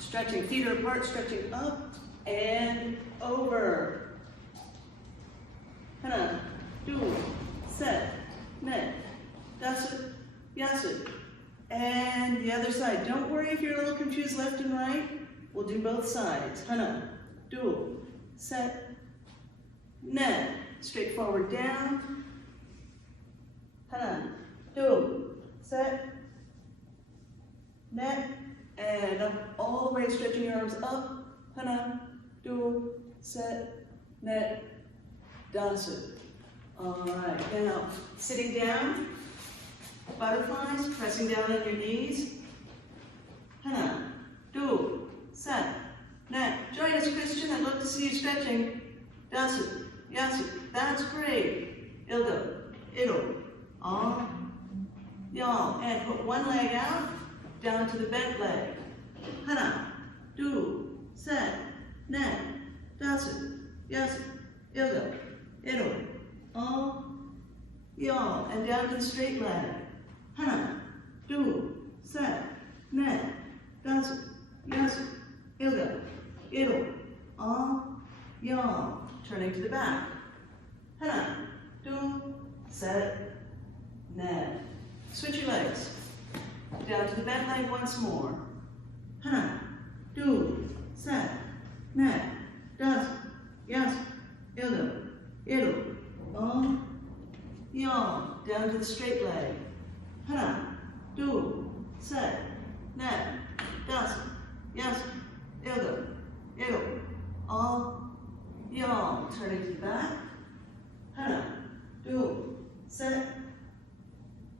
Stretching, feet are apart, stretching up and over. Hana, do, set, net, dasu, yasu. And the other side. Don't worry if you're a little confused left and right. We'll do both sides. Hana, do, set, net. Straight forward down. Hana, do, set, net. And up all the way, stretching your arms up. Hana, do, set, net, dasu. All right, now sitting down, butterflies, pressing down on your knees. Hana, do, set, net. Join us, Christian. I'd love to see you stretching. Dasu, yasu. That's great. Ildo, ido, all, y'all. And put one leg out, down to the bent leg. Hana, do, set, net, dasu, yasu, ildo, ido, all, y'all. And down to the straight leg. Hana, do, set, net, dasu, yasu, ildo, ido, all, y'all. Turning to the back. Hana, do, set, net. Switch your legs. Down to the bent leg once more. Hana, do, set, net, dasu, yasu, ildo, ido, all, y'all. Down to the straight leg. Hana, do, set, net, dasu, yasu, ildo, ido, all, y'all. Turning to the back. Hana, do, set,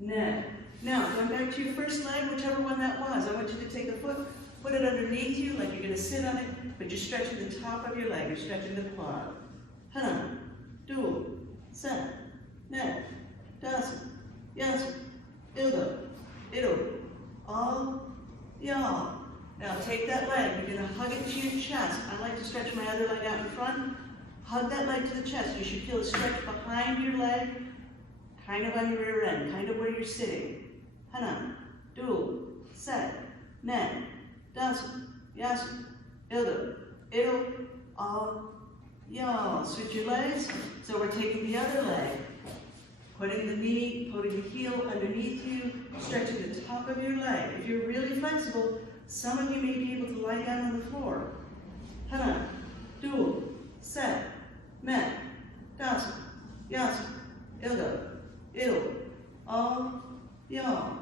net. Now, going back to your first leg, whichever one that was, I want you to take a foot, put it underneath you like you're going to sit on it, but you're stretching the top of your leg, you're stretching the quad. Hana, do, set, net, dasu, yasu, ildo, ido, all, y'all. Now take that leg, you're going to hug it to your chest. I like to stretch my other leg out in front. Hug that leg to the chest. You should feel a stretch behind your leg, kind of on your rear end, kind of where you're sitting. Hana, do, set, net, dasu, yasu, ildo, ido, all, y'all. Switch your legs. So we're taking the other leg, putting the knee, putting the heel underneath you, stretching the top of your leg. If you're really flexible, some of you may be able to lie down on the floor. Hana, do, set, net, dasu, yasu, ildo, ido, all, y'all.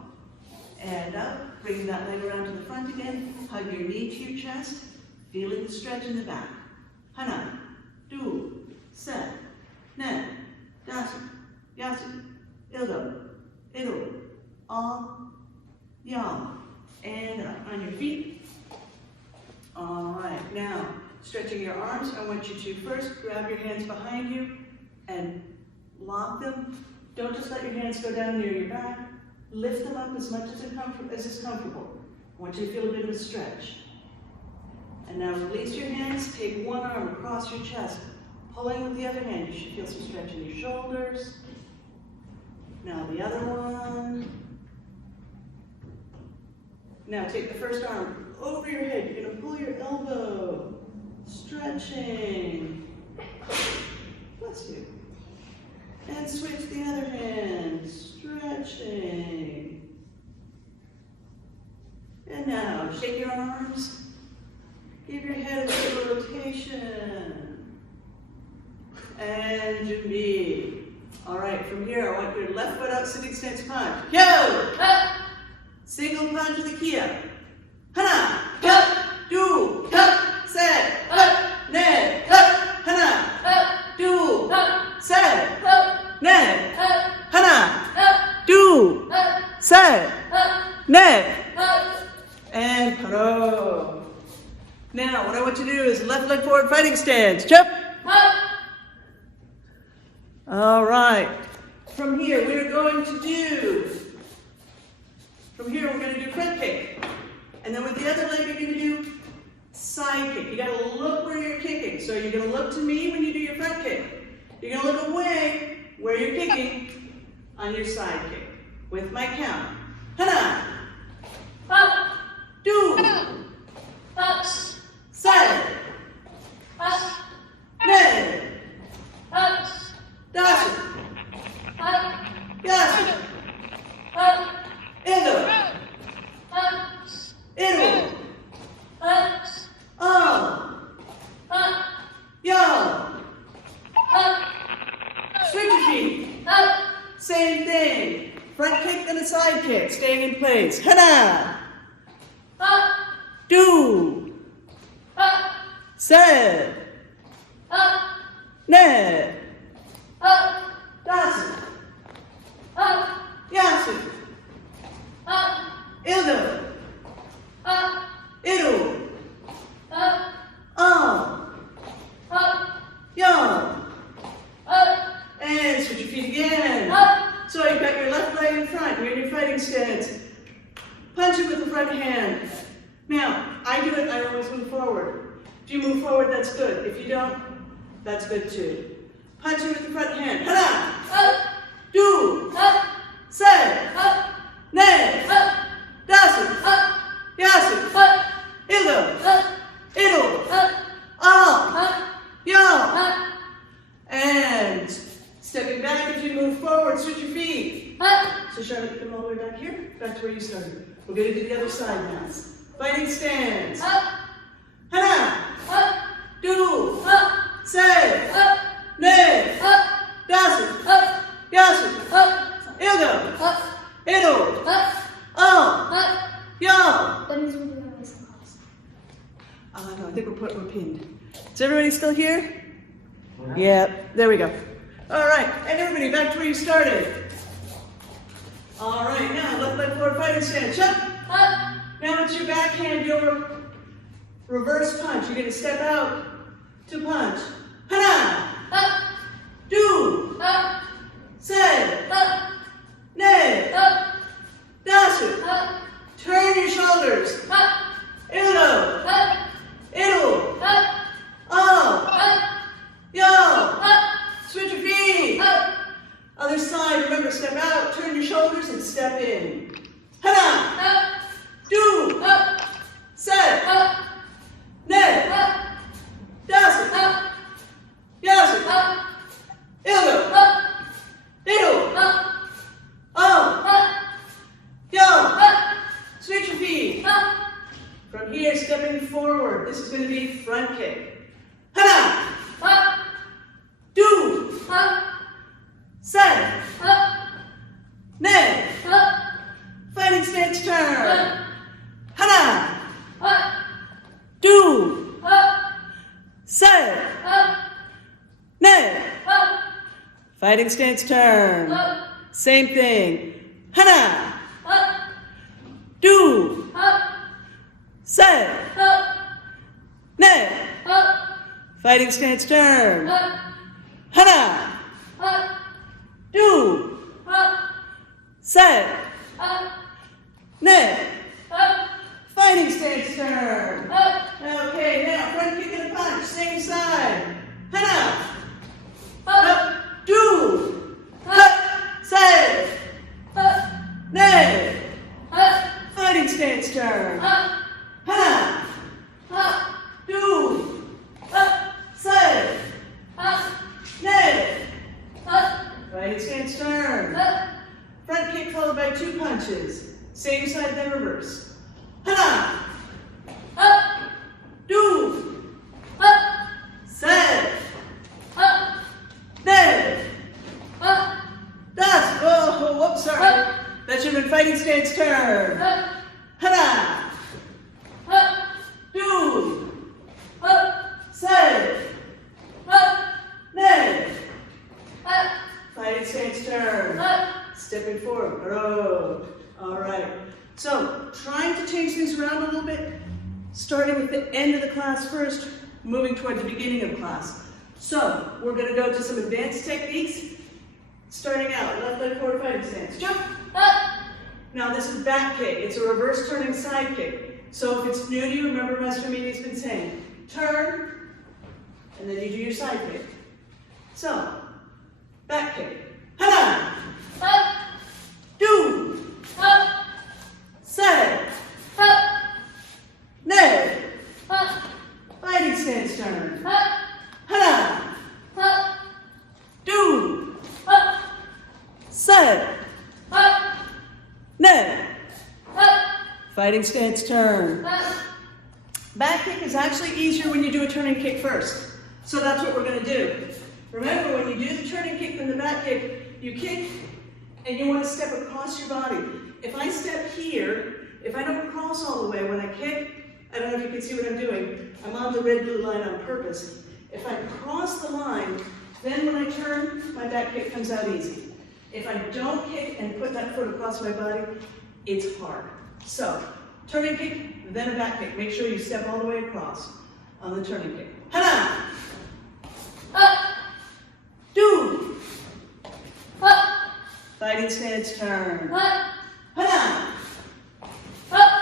And up, bringing that leg around to the front again. Hug your knee to your chest, feeling the stretch in the back. Hana, do, set, net, dasu, yasu, ildo, ido, all, y'all. And up on your feet. All right, now stretching your arms. I want you to first grab your hands behind you and lock them. Don't just let your hands go down near your back. Lift them up as much as is comfortable. I want you to feel a bit of a stretch. And now release your hands. Take one arm across your chest. Pulling with the other hand. You should feel some stretch in your shoulders. Now the other one. Now take the first arm over your head. You're going to pull your elbow. Stretching. Bless you. And switch the other hand. Stretching. And now shake your arms. Give your head a little rotation. And your knee. All right, from here, I want your left foot out, sitting stance punch. Yo! Single punch with the kia. Hana, do, set, net, hana, do, set, net, hana, do, set, net, and paro. Now, what I want you to do is left leg forward, fighting stance. Jump. All right. From here, we're going to do front kick. And then with the other leg, you're going to do side kick. You got to look where you're kicking. So you're going to look to me when you do your front kick. You're going to look away where you're kicking on your side kick. With my count. Hana. Do. ways. Hana. Do. Said. Ne. Dasu. Yasu. Ildo. Idu. Yo. And switch your feet again. So you've got your left leg in front. You're in your fighting stance. Punch it with the front hand. Now, I do it, I always move forward. If you move forward, that's good. If you don't, that's good too. Punch it with the front hand. Hana. Do. Say. Ne. Dasu. Yasu. Ildo. Idu. Yo. And stepping back if you move forward, switch your feet. So Charlotte, come all the way back here, back to where you started. We're going to do the other side now. Fighting stance. Hana. Do. Say. Ne. Dasu. Yasu. Ildo. Idu. Yo. That means we're doing this in class. No, I think we're pinned. Is everybody still here? Yeah, there we go. All right, and everybody back to where you started. All right, now left leg forward fighting stance. Jump. Now it's your backhand, your reverse punch. You're going to step out to punch. Hana. Do. Say. Ne. Dasu. Turn your shoulders. Ildo. Idu. Yo. Switch your feet. Other side, remember, step out, turn your shoulders, and step in. Hana. Do. Say. Ne. Dasu. Yasu. Ildo. Idu. Yo. Switch your feet. From here, stepping forward. This is going to be front kick. Hana. Do. Say. Ne. Fighting stance turn. Hana. Do. Say. Ne. Fighting stance turn. Same thing. Hana. Do. Say. Ne. Fighting stance turn. Hana. Do. Say. Ne. Fighting stance turn. Okay, now front kick and a punch. Same side. Hana. Do. Say. Ne. Fighting stance turn. Hana. Do. Say. Ne. Fighting stance turn. Front kick followed by two punches. Same side, then reverse. Hana. Do. Say. Ne. Das. Oh, whoops, sorry. That should have been fighting stance turn. Hana. Do. Say. Ne. Fighting stance turn. Stepping forward. Row. All right. So, trying to change things around a little bit, starting with the end of the class first, moving toward the beginning of class. So, we're going to go to some advanced techniques. Starting out, left leg forward fighting stance. Jump. Now this is back kick. It's a reverse turning side kick. So if it's new to you, remember Master Meany's been saying, turn, and then you do your side kick. So, back kick. Hana. Do. Say. Ne. Fighting stance turn. Hana. Do. Say. Ne. Fighting stance turn. Back kick is actually easier when you do a turning kick first. So that's what we're going to do. Remember, when you do the turning kick from the back kick, you kick and you want to step across your body. If I step here, if I don't cross all the way when I kick, I don't know if you can see what I'm doing. I'm on the red-blue line on purpose. If I cross the line, then when I turn, my back kick comes out easy. If I don't kick and put that foot across my body, it's hard. So, turning kick, then a back kick. Make sure you step all the way across on the turning kick. Hana! Up! Do! Up! Fighting stance, turn. Up! Hana! Up!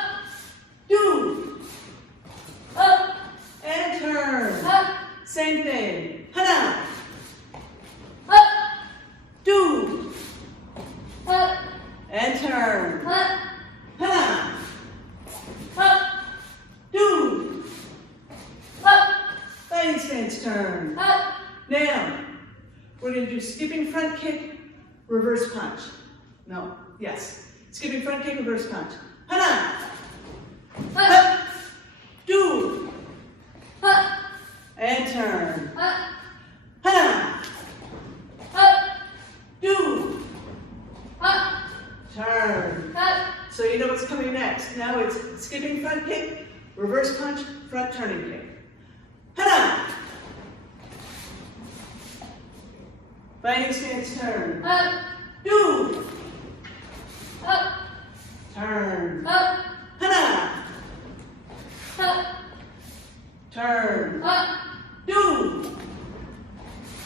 Do! Up! And turn. Up! Same thing. Hana! Up! Do! Up! And turn. Up! Hana! Up! Do! Up! Fighting stance, turn. Up! Now, we're going to do skipping front kick, reverse punch. No, yes. Skipping front kick, reverse punch. Hana! Up! Do! Up! And turn. Up! Hana! Up! Do! Up! Turn. Up! So you know what's coming next. Now it's skipping front kick, reverse punch, front turning kick. Hana! Fighting stance, turn. Up! Do! Up! Turn. Up! Hana! Up! Turn. Up! Do!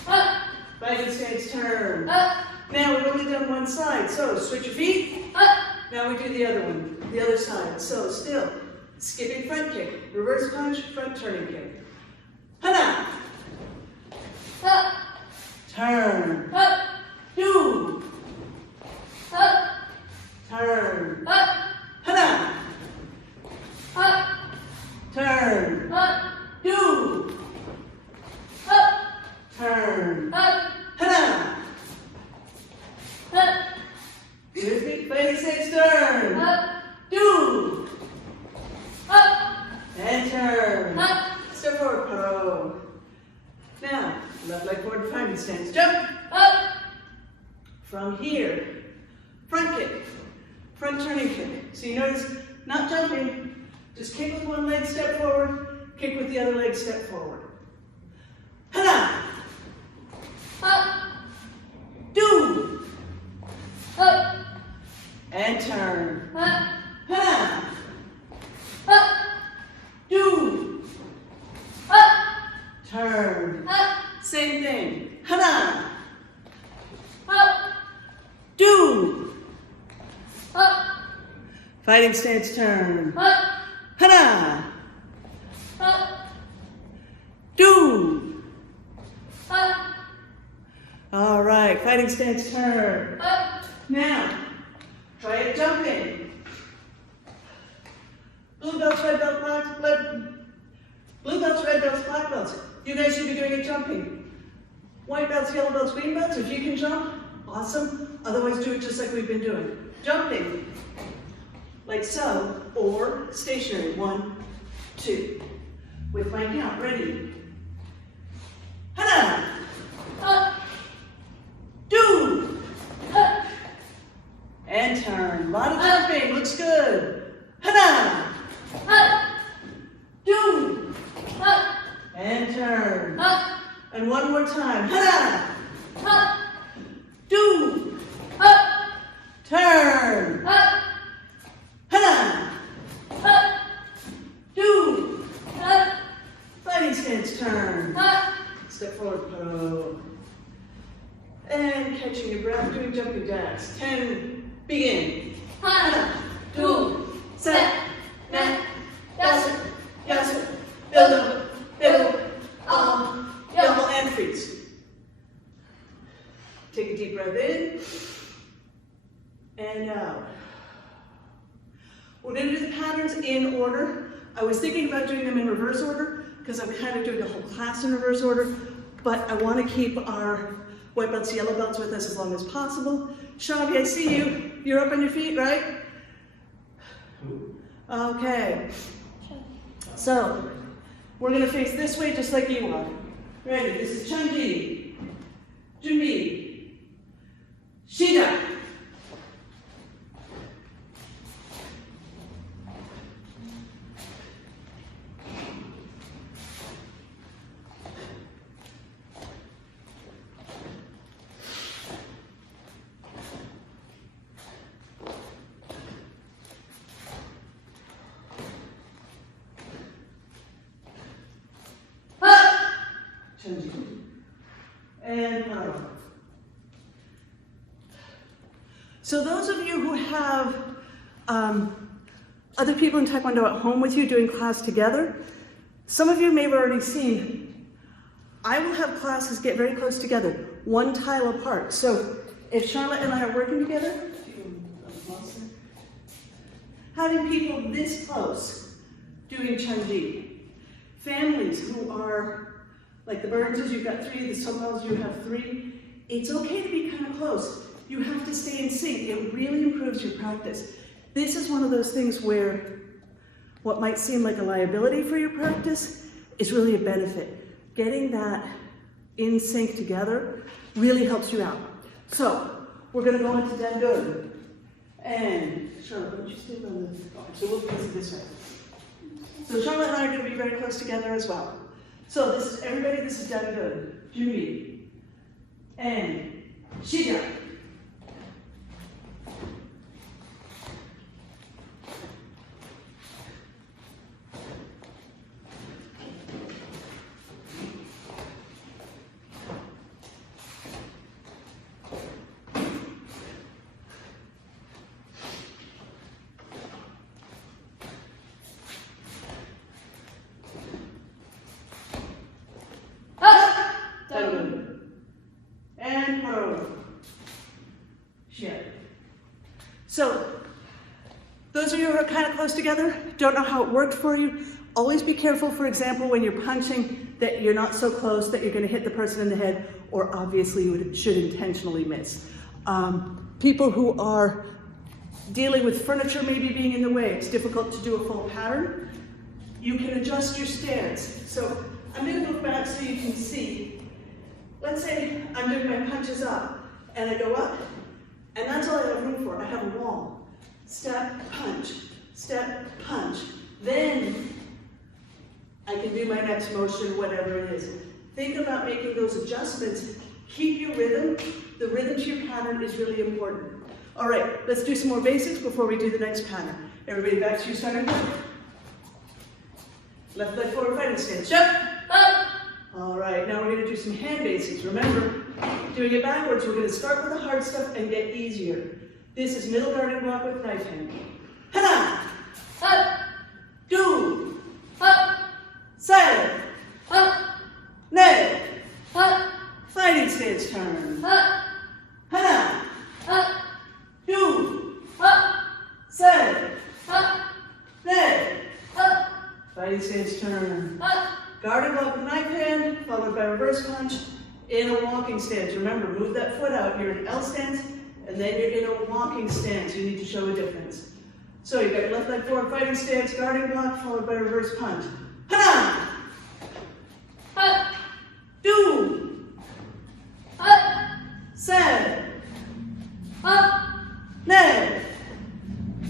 Up! Fighting stance, turn. Up! Now we've only done one side, so switch your feet. Up! Now we do the other one, the other side. So still, skipping front kick, reverse punch, front turning kick. Hana! Up! Turn. Up! Do! Up! Turn. Up! Hana! Up! Turn. Up! Do! Up! Turn. Up! Hana! Up! Good feet, fighting stance, turn. Up! Do! Up! And turn. Up! Step forward, pro. Now, left leg forward, fighting stance, jump! Up! From here, front kick, front turning kick. So you notice, not jumping, just kick with one leg, step forward, kick with the other leg, step forward. Hana! Up! Do! Up! And turn. Up! Hana! Up! Do! Up! Turn. Up! Same thing. Hana! Up! Do! Up! Fighting stance, turn. Up! Hana! Up! Do! Up! All right, fighting stance, turn. Up! Now, try it jumping. Blue belts, red belts, black belts, blue belts, red belts, black belts. You guys should be doing it jumping. White belts, yellow belts, green belts. If you can jump, awesome. Otherwise, do it just like we've been doing. Jumping, like so, or stationary. 1, 2. With my count, ready. Hana! Up! Do! Up! And turn. A lot of jumping. Looks good. Hana! Up! Do! Up! And turn. Up! And one more time. Hana! Up! Do! Up! Turn. Up! Hana! Up! Do! Up! Fighting stance, turn. Up! Step forward, pro. And catching your breath, doing jumping jacks. 10, begin. Hana! Do! Set! Net! Yasu! Yasu! Build! Build! Double and freeze. Take a deep breath in and out. We're going to do the patterns in order. I was thinking about doing them in reverse order because I'm kind of doing the whole class in reverse order, but I want to keep our white belts, yellow belts with us as long as possible. Shavi, I see you. You're up on your feet, right? Okay. So, we're going to face this way just like you are. Ready? This is Chunji, Junbi, Shida, Chunji. And parallel. So those of you who have other people in Taekwondo at home with you doing class together, some of you may have already seen, I will have classes get very close together, one tile apart. So if Charlotte and I are working together, having people this close doing Chunji. Families who are, like the Burnses, you've got 3, the Somalis, you have 3. It's okay to be kind of close. You have to stay in sync. It really improves your practice. This is one of those things where what might seem like a liability for your practice is really a benefit. Getting that in sync together really helps you out. So we're going to go into Dendun. And Charlotte, why don't you stay on the, so we'll face it this way. So Charlotte and I are going to be very close together as well. So this is everybody, this is Dendun, Junbi, and Shiga. And parallel. So, those of you who are kind of close together, don't know how it worked for you, always be careful, for example, when you're punching, that you're not so close that you're going to hit the person in the head, or obviously you should intentionally miss. People who are dealing with furniture maybe being in the way, it's difficult to do a full pattern. You can adjust your stance. So I'm going to move back so you can see. Let's say I'm doing my punches up, and I go up, and that's all I have room for. I have a wall. Step, punch, then I can do my next motion, whatever it is. Think about making those adjustments. Keep your rhythm. The rhythm to your pattern is really important. All right, let's do some more basics before we do the next pattern. Everybody back to your starting point. Left leg forward fighting stance. Jump, up. All right, now we're going to do some hand basics. Remember, doing it backwards, we're going to start with the hard stuff and get easier. This is middle guarded block with knife hand. Hana, up, do, up, side, up, ne, up, fighting stance turn, up, hana, up, do, up, side, up, ne, up, fighting stance turn, up. Guarded block with knife hand, followed by reverse punch in a walking stance. Remember, move that foot out. You're in L stance, and then you're in a walking stance. You need to show a difference. So you've got your left leg forward fighting stance, guarding block, followed by reverse punch. Hana! Up! Do! Up! Sed! Up! Ne!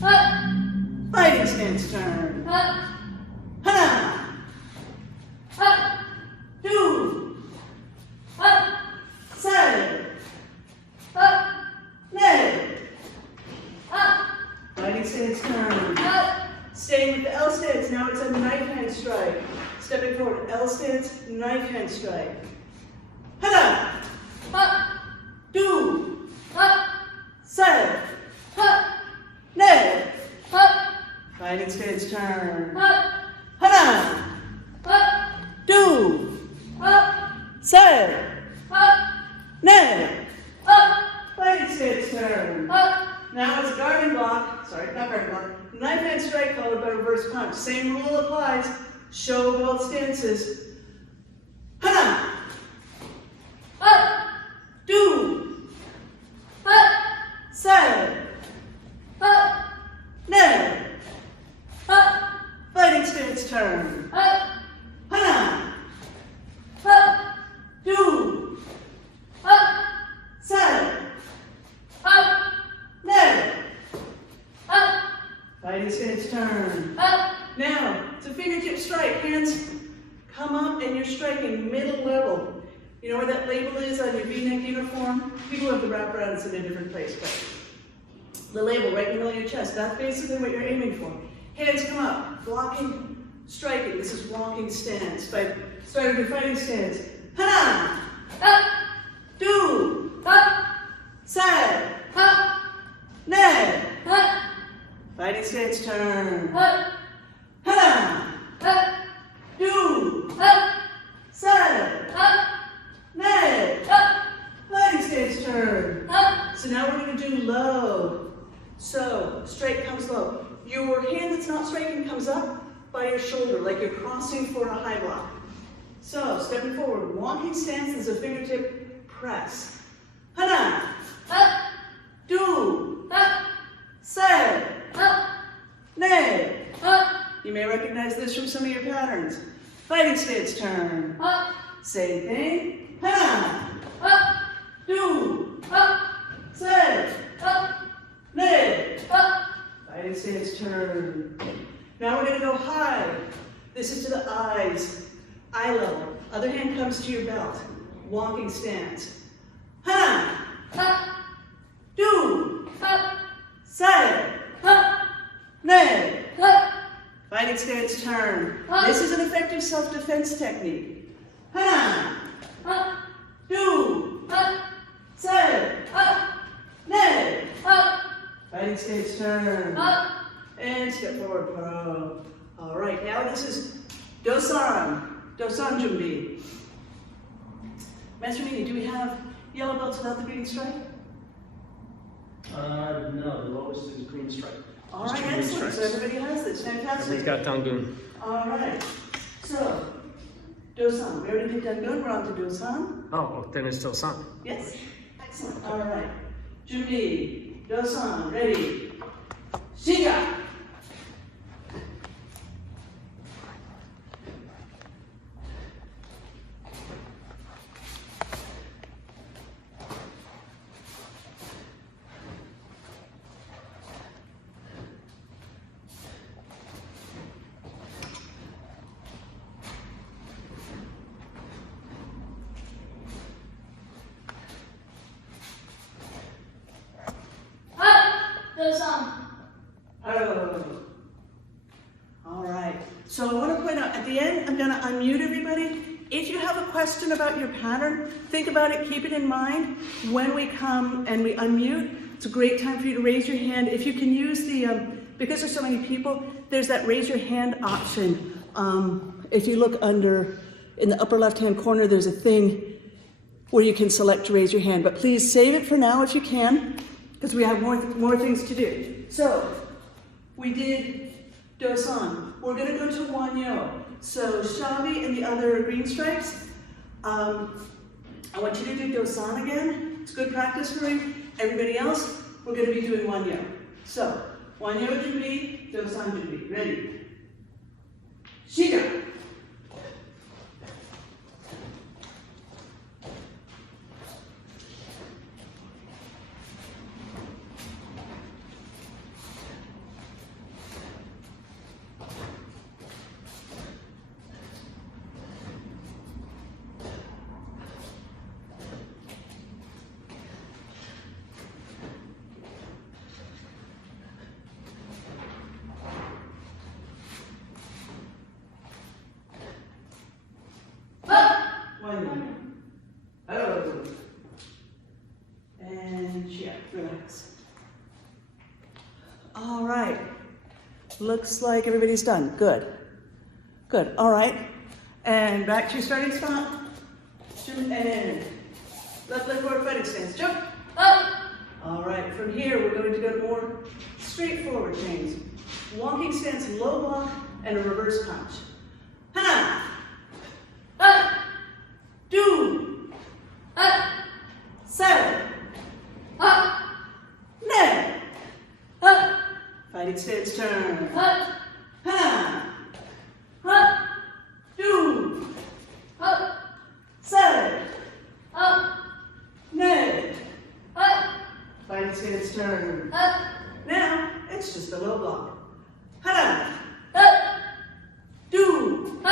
Up! Fighting stance turn. Up! Hana! Up, do, up, side, up, leg, up, fighting stance turn, up, staying with the L stance, now it's a knife hand strike, stepping forward, L stance, knife hand strike, hana, up, do, up, side, up, leg, up, fighting stance turn, up, hana, up, do, up, side, up, ne, up, fighting stance turn, up. Now it's guarding block, sorry, not guarding block, knife hand strike followed by reverse punch. Same rule applies, show both stances. Hana, up, do, up, side, up, ne, up, fighting stance turn, up. Hana, up, do, up, side, up, ne, up, fighting stance turn, up. Now, it's a fingertip strike, hands come up and you're striking middle level. You know where that label is on your V-neck uniform? People have the wraparounds in a different place, but the label right in the middle of your chest, that's basically what you're aiming for. Hands come up, blocking, striking. This is walking stance. By starting your fighting stance, Hana. Do. Set. Ned. Fighting stance turn. Hana. Do. Set. Ned. Fighting stance turn. So now we're going to do low. So straight comes low. Your hand that's not straightened comes up by your shoulder, like you're crossing for a high block. So stepping forward, walking stance is a fingertip press. Hana. Do. Set. Ned. You may recognize this from some of your patterns. Fighting stance turn. Same thing. Hana. Do. Set. Ned. Fighting stance turn. Now we're going to go high. This is to the eyes. Eye level. Other hand comes to your belt. Walking stance. Hana. Do. Set. Ned. Fighting stance turn. This is an effective self-defense technique. Hana. Do. Set. Ned. Fighting stance turn. And step forward, pro. All right, now this is Dosan. Dosan Jumbi. Master Meany, do we have yellow belts without the green stripe? No, the lowest is green stripe. All right, excellent. So everybody has this. Fantastic. Everybody's got Tangun. All right. So, Dosan. We already did Tangun. We're on to Dosan. Oh, then it's still sun. Yes. Excellent. All right. Jumbi. Dosan. Ready. Shiga. All right. So I want to point out, at the end, I'm going to unmute everybody. If you have a question about your pattern, think about it, keep it in mind. When we come and we unmute, it's a great time for you to raise your hand. If you can use the, because there's so many people, there's that raise your hand option. If you look under, in the upper left-hand corner, there's a thing where you can select to raise your hand. But please save it for now if you can, because we have more things to do. So, we did Dosan. We're going to go to Wanyo. So, Shavi and the other green stripes, I want you to do Dosan again. It's good practice for me. Everybody else, we're going to be doing Wanyo. So, Wanyo Jubi, Dosan Jubi. Ready? Shiga. Relax. All right. Looks like everybody's done. Good. Good. All right. And back to your starting spot. And left leg forward fighting stance. Jump. All right. From here, we're going to go to more straightforward chains. Walking stance, low block, and a reverse punch. Hana. Do. Set. Ned. Fighting stance turn. Ha. Do. Set. Ned. Fighting stance turn. Now it's just a low block. Hana. Do.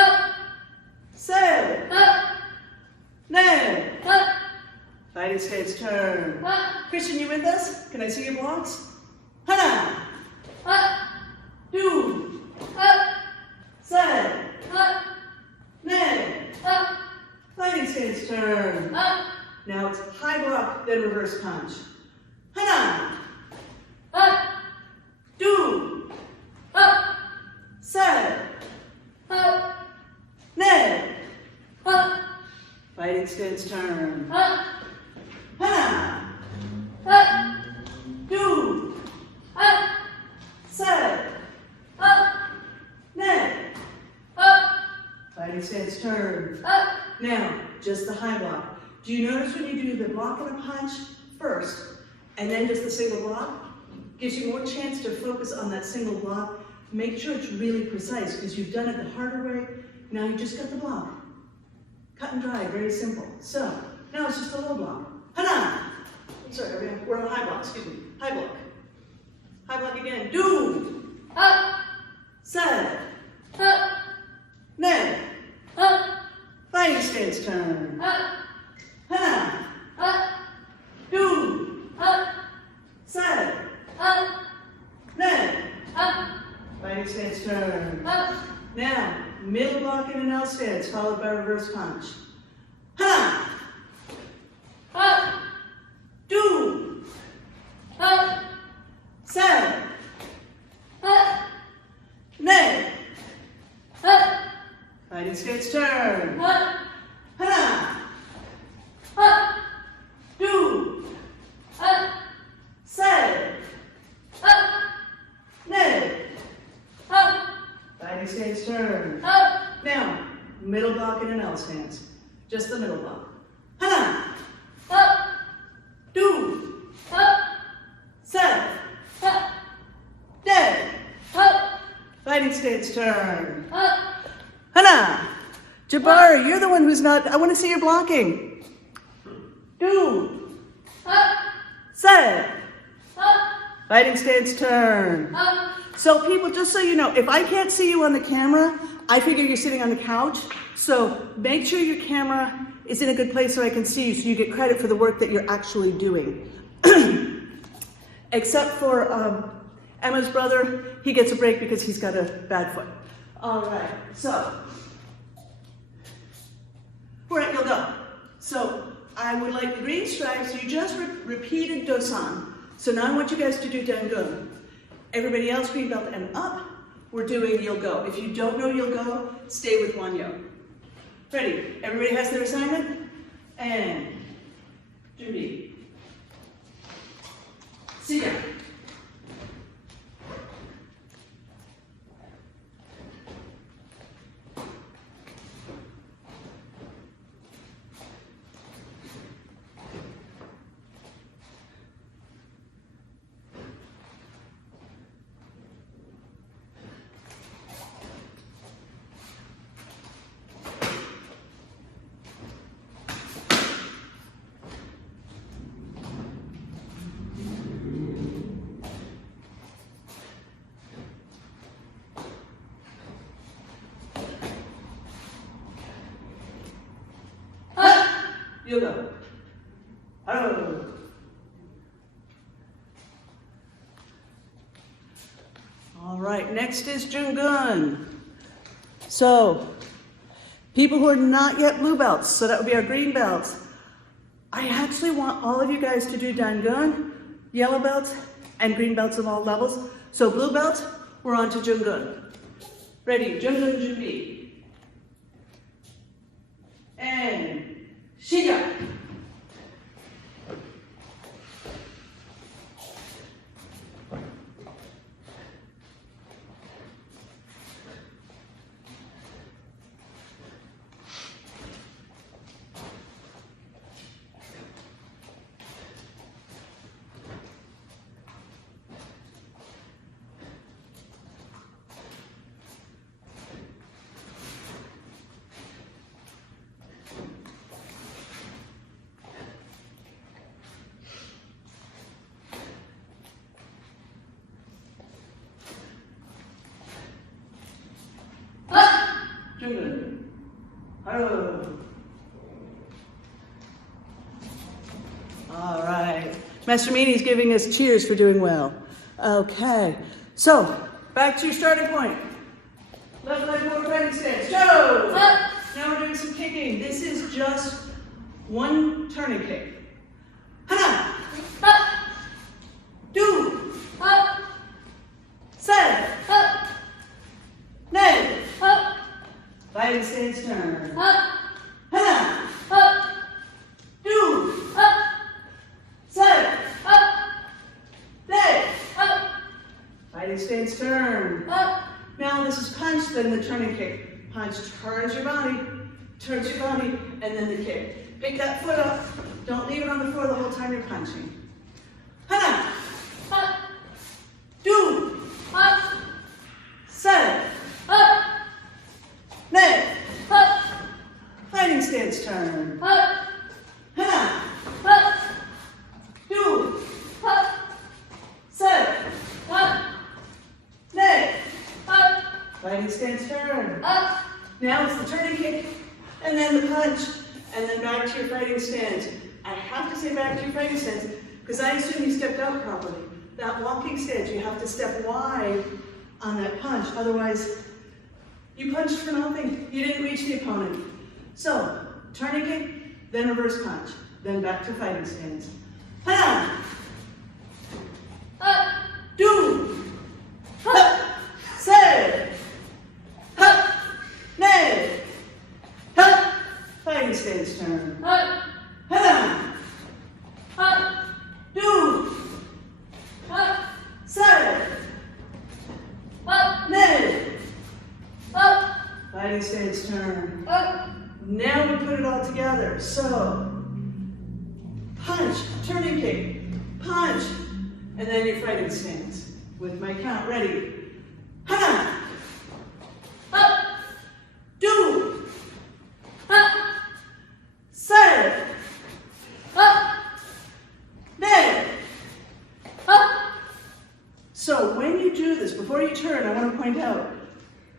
Set. Ned. Fighting stance turn. Christian, you with us? Can I see your blocks? Hana. Do. Set. Ned. Fighting stance turn. Up. Now it's high block, then reverse punch. Hana. Up. Do. Up. Set. Up. Ne. Up. Fighting stance turn. Up. Hana. Up. Do. Up. Set. Up. Ne. Up. Fighting stance turn. Up. Now, just the high block. Do you notice when you do the block and a punch first, and then just the single block? Gives you more chance to focus on that single block. Make sure it's really precise, because you've done it the harder way. Now you just got the block. Cut and dry, very simple. So, now it's just a low block. Hana! Sorry, we're on a high block, excuse me. High block. High block again. Do! Up. Set! Up. Ne! Up. Fighting stance turn. Up. Hana! Up. Do! Up. Set! Up. Ne! Up. Fighting stance turn. Up. Now, middle block in an L stance, followed by reverse punch. Hana! Up. Do! Up. Set! Up. Ne! Up. Fighting stance turn. Up. Hana! Up. Do! Up. Set! Up. Ne! Up. Fighting stance turn. Up. Now, middle block in an L stance. Just the middle block. Hana! Up. Do! Up. Set! Up. Ne! Up. Fighting stance turn. Up. Hana! Jabari, you're the one who's not, I want to see your blocking. Do! Up. Set! Up. Fighting stance turn. Up. So people, just so you know, if I can't see you on the camera, I figure you're sitting on the couch. So make sure your camera is in a good place so I can see you, so you get credit for the work that you're actually doing. Except for Emma's brother, he gets a break because he's got a bad foot. All right, so we're at Yoga. So I would like the green stripes. You just repeated Dosan. So now I want you guys to do Dangun. Everybody else, green belt and up, we're doing You'll Go. If you don't know You'll Go, stay with one yo. Ready? Everybody has their assignment? And Judy. See ya. You'll go. Oh. All right, next is Jungun. So, people who are not yet blue belts, so that would be our green belts. I actually want all of you guys to do Dangun, yellow belts, and green belts of all levels. So blue belt, we're on to Jungun. Ready, Jungun, Junbi. And Shiga. Jungun. Hello. All right. Master Meany's giving us cheers for doing well. Okay. So, back to your starting point. Left leg forward fighting stance. Go! Now we're doing some kicking. This is just one turning kick. Hana, Up. do, Up. set, Up. ned, Up. fighting stance turn. Up. Hana, Up. do, Up. set, Up. ned, Up. fighting stance turn. Up. Now this is punch, then the turning kick. Punch turns your body, and then the kick. Pick that foot up. Don't leave it on the floor the whole time you're punching. Hana, Up. do, Up. set, Up. ned, Up. fighting stance turn. Up. Hana, Up. do, Up. set, Up. ned, Up. fighting stance turn. Up. Now it's the turning kick, and then the punch, and then back to your fighting stance. I have to say back to your fighting stance, because I assume you stepped out properly. That walking stance, you have to step wide on that punch, otherwise you punched for nothing. You didn't reach the opponent. So, turning kick, then reverse punch, then back to fighting stance. Ha! Up. Do! Ha! Say! Ha! Nay! Ha! Fighting stance turn. Up. Ha! Up. Do! Up. Say! Up. Nay! Up. Fighting stance turn. Up. Now we put it all together. So, punch, turning kick, punch, and then your fighting stance. With my count, ready? Ha! Up. Do! Up. Say! Up. Nay! Up. So when you do this, before you turn, I want to point out,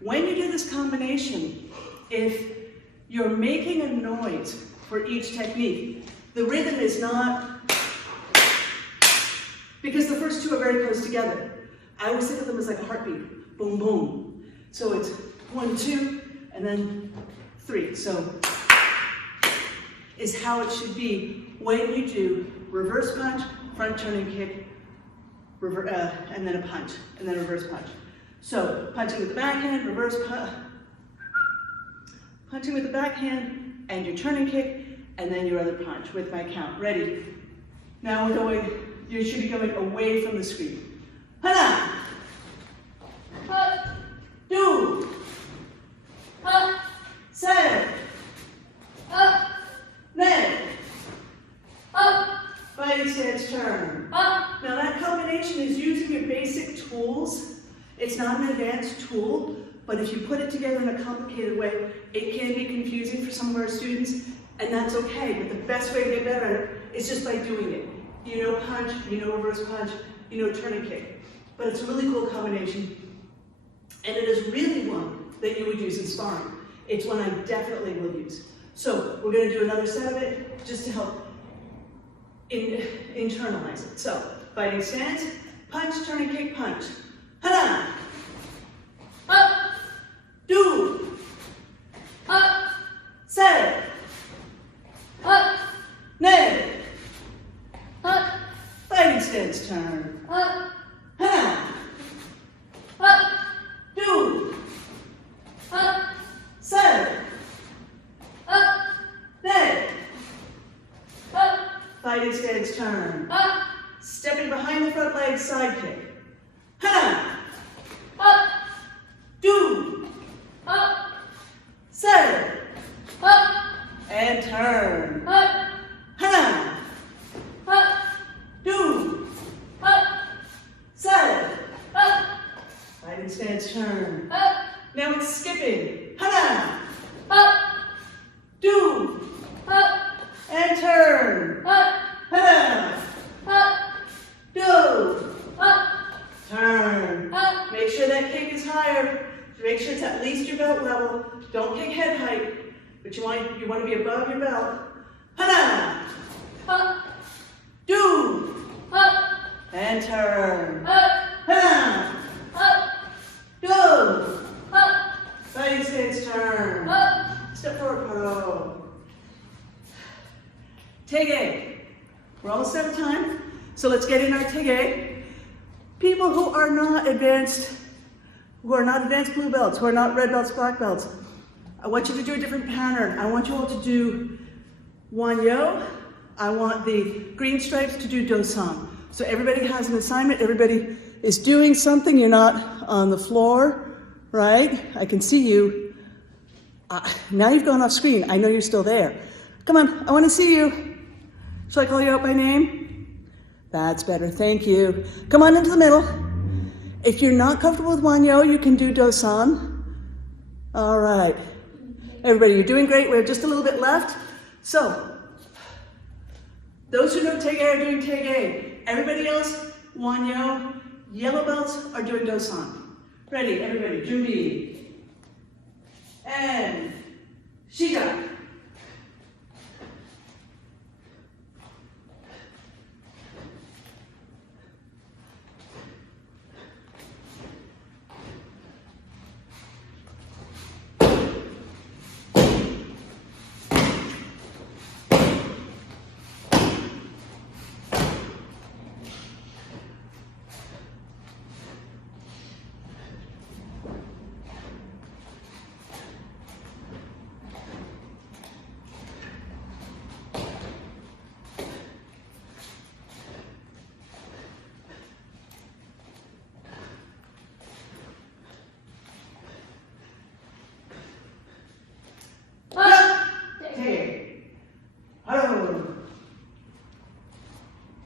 when you do this combination, if you're making a noise for each technique, the rhythm is not, because the first two are very close together. I always think of them as like a heartbeat, boom, boom. So it's 1, 2, and then 3. So is how it should be when you do reverse punch, front turning kick, and then a punch, and then a reverse punch. So punching with the backhand, reverse punch, punching with the backhand, and your turning kick, and then your other punch with my count. Ready? Now we're going, you should be going away from the screen. Hana! Up. Do! Up. Say! Up. Nay! Up. Fighting stance turn. Up. Now that combination is using your basic tools. It's not an advanced tool, but if you put it together in a complicated way, it can be confusing for some of our students, and that's okay, but the best way to get better at it is just by doing it. You know punch, you know reverse punch, you know turning kick. But it's a really cool combination, and it is really one that you would use in sparring. It's one I definitely will use. So we're gonna do another set of it, just to help internalize it. So, fighting stance, punch, turning kick, punch. Hana! Up. Do! Up. Say! Up. Nay! Up. Fighting stance turn. Up. Hana! Up. Do! Up. Say! Up. Nay! Up. Fighting stance turn. Up. Stepping behind the front leg, side kick. Hana! Up. Do! Up. Say! Up. And turn. Up. Hana! Up. Do! Up. Say! Up. Fighting stance turn. Up. Now it's skipping. Hana! Up. Do! Up. And turn. Up. Hana! Up. Do! Up. Turn. Up. Make sure that kick is higher. Make sure it's at least your belt level. Don't kick head height, but you want to be above your belt. Hana! Up. Do! Up. And turn. Up. Hana! Up. Do! Up. Fighting stance turn. Up. Step forward, pro. Tege. We're almost out of time, so let's get in our tege. People who are not advanced blue belts, who are not red belts, black belts, I want you to do a different pattern. I want you all to do wanyo. I want the green stripes to do dosan. So everybody has an assignment. Everybody is doing something. You're not on the floor, right? I can see you. Now you've gone off screen. I know you're still there. Come on, I want to see you. Shall I call you out by name? That's better, thank you. Come on into the middle. If you're not comfortable with wanyo, you can do dosan. All right. Everybody, you're doing great. We have just a little bit left. So, those who know tege are doing tege. Everybody else, wanyo. Yellow belts are doing dosan. Ready, everybody, junbi. And shiga.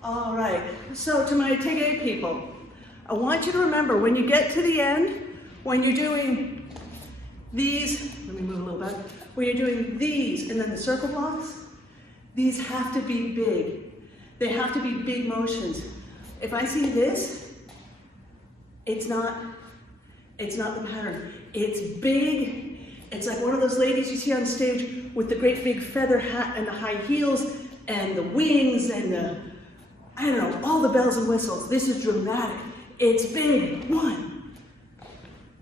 All right, so to my tege people, I want you to remember when you get to the end, when you're doing these, let me move a little back, when you're doing these and then the circle blocks, these have to be big. They have to be big motions. If I see this, it's not the pattern. It's big. It's like one of those ladies you see on stage with the great big feather hat and the high heels and the wings and the, I don't know, all the bells and whistles. This is dramatic. It's big. 1,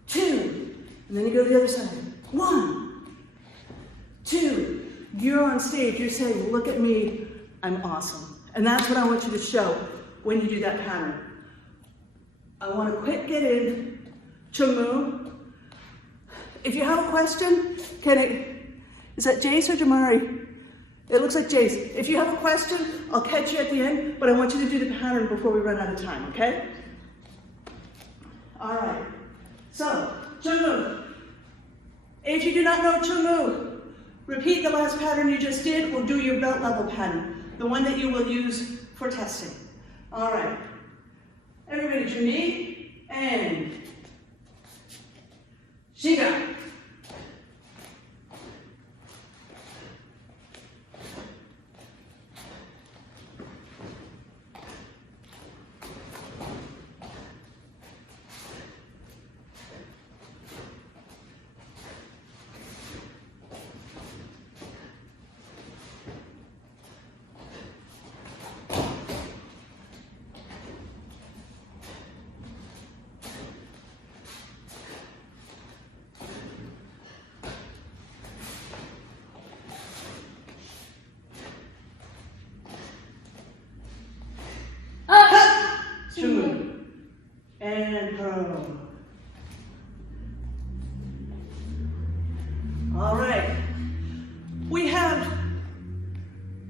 2, and then you go to the other side. 1, 2. You're on stage. You're saying, look at me. I'm awesome. And that's what I want you to show when you do that pattern. I want to quick get in. Chungmu. If you have a question, is that Jace or Jamari? It looks like Jace. If you have a question, I'll catch you at the end, but I want you to do the pattern before we run out of time, okay? All right. So, Chungmu. If you do not know Chungmu, repeat the last pattern you just did or do your belt level pattern, the one that you will use for testing. All right. Everybody, Juni and Shiga. Chungmu. And pro. All right. We have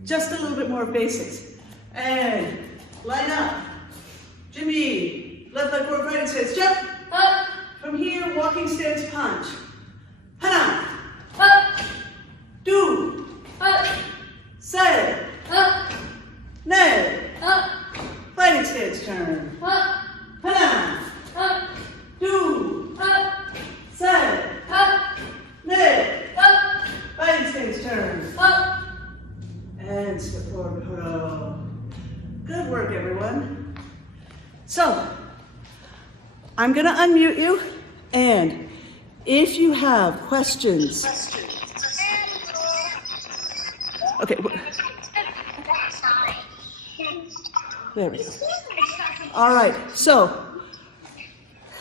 just a little bit more basics. And line up. Jimmy, left leg forward, right stance, jump. Up. From here, walking stance punch. Hana. Up. Do. Up. Say. Up. Ne. Up. Fighting stance turn. Up. Hana. Up. Do. Up. Say. Up. Ne. Up. Fighting stance turn. Up. And step forward, pro. Good work, everyone. So, I'm gonna unmute you, and if you have questions. Okay. There we go. All right, so,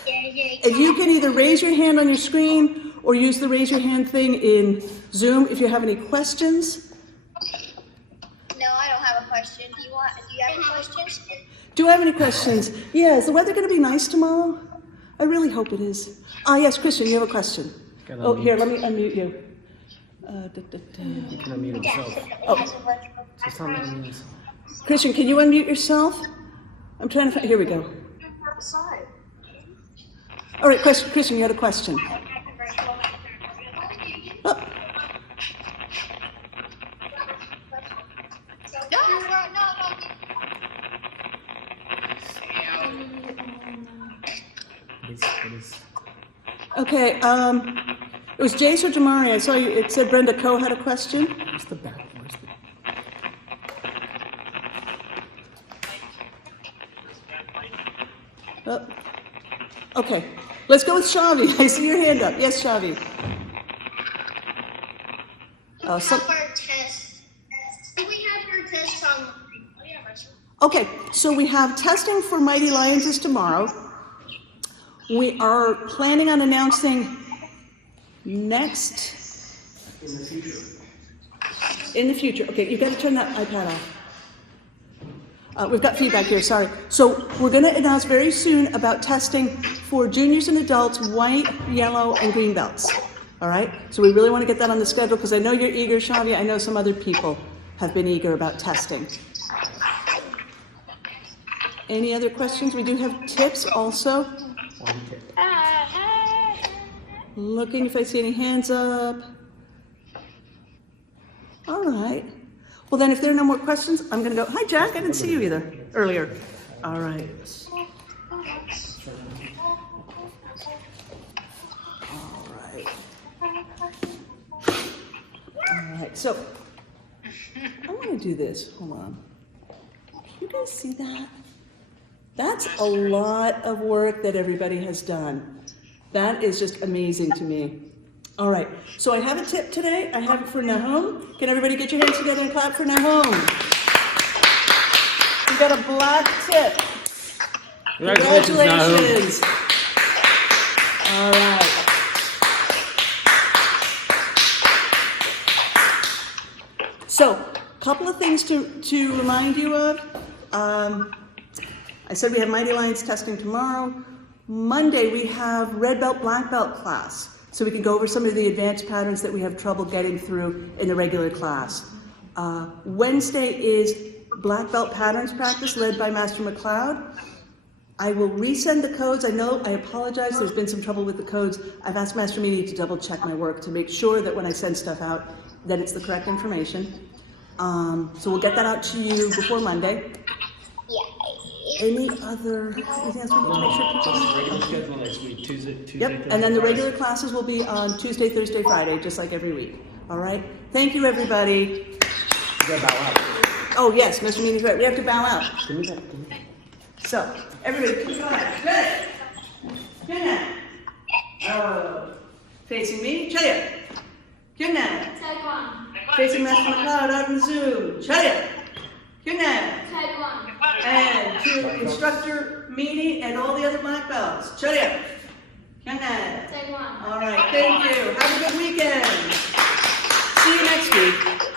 if you can either raise your hand on your screen or use the raise your hand thing in Zoom if you have any questions. No, I question. Do you have any questions? Do I have any questions? Yeah, is the weather going to be nice tomorrow? I really hope it is. Ah, yes, Christian, you have a question. Gotta Oh, unmute. here, let me unmute you. You can unmute himself. Oh, Just tell him to unmute himself. Christian, can you unmute yourself? I'm trying to find, here we go. All right, Christian, you had a question. Oh, What is okay, it was Jace or Jamari. I saw you, it said Brenda Coe had a question. what's the back? Where's the... Oh. Okay, let's go with Shavi. I see your hand up. Yes, Shavi. We have our test. We have our test on. Okay, so we have testing for Mighty Lions tomorrow. We are planning on announcing next In the future. in the future. Okay, you've got to turn that iPad off. We've got feedback here, sorry. So we're going to announce very soon about testing for juniors and adults, white, yellow, and green belts. All right? So we really want to get that on the schedule because I know you're eager, Shavi. I know some other people have been eager about testing. Any other questions? We do have tips also. One tip. Looking if I see any hands up. All right. Well, then if there are no more questions, I'm going to go. Hi, Jack. I didn't see you either earlier. All right. All right. All right. So I want to do this. Hold on. You guys see that? That's a lot of work that everybody has done. That is just amazing to me. All right, so I have a tip today. I have it for Nahum. Can everybody get your hands together and clap for Nahum? We got a black tip. Congratulations. All right. So, a couple of things to remind you of. I said we have Mighty Lions testing tomorrow. Monday we have red belt, black belt class. So we can go over some of the advanced patterns that we have trouble getting through in the regular class. Wednesday is black belt patterns practice led by Master McLeod. I will resend the codes. I apologize, there's been some trouble with the codes. I've asked Master Meany to double check my work to make sure that when I send stuff out, that it's the correct information. So we'll get that out to you before Monday. Any other, anything else we need to make sure people know? Regular schedule next week, Tuesday. Yep, and then the regular classes will be on Tuesday, Thursday, Friday, just like every week. All right? Thank you, everybody. You gotta bow out. Oh, yes, Mr. Meany's right. We have to bow out. Give me that. So, everybody, keep going. Good. Good now. Oh, facing me, Chalia. Good now. Take one. Facing Master McLeod out in Zoom. Chalia. Good now. Take one. And to Instructor Meany and all the other black belts. Chalia. Good now. Take one. All right, thank you. Have a good weekend. See you next week.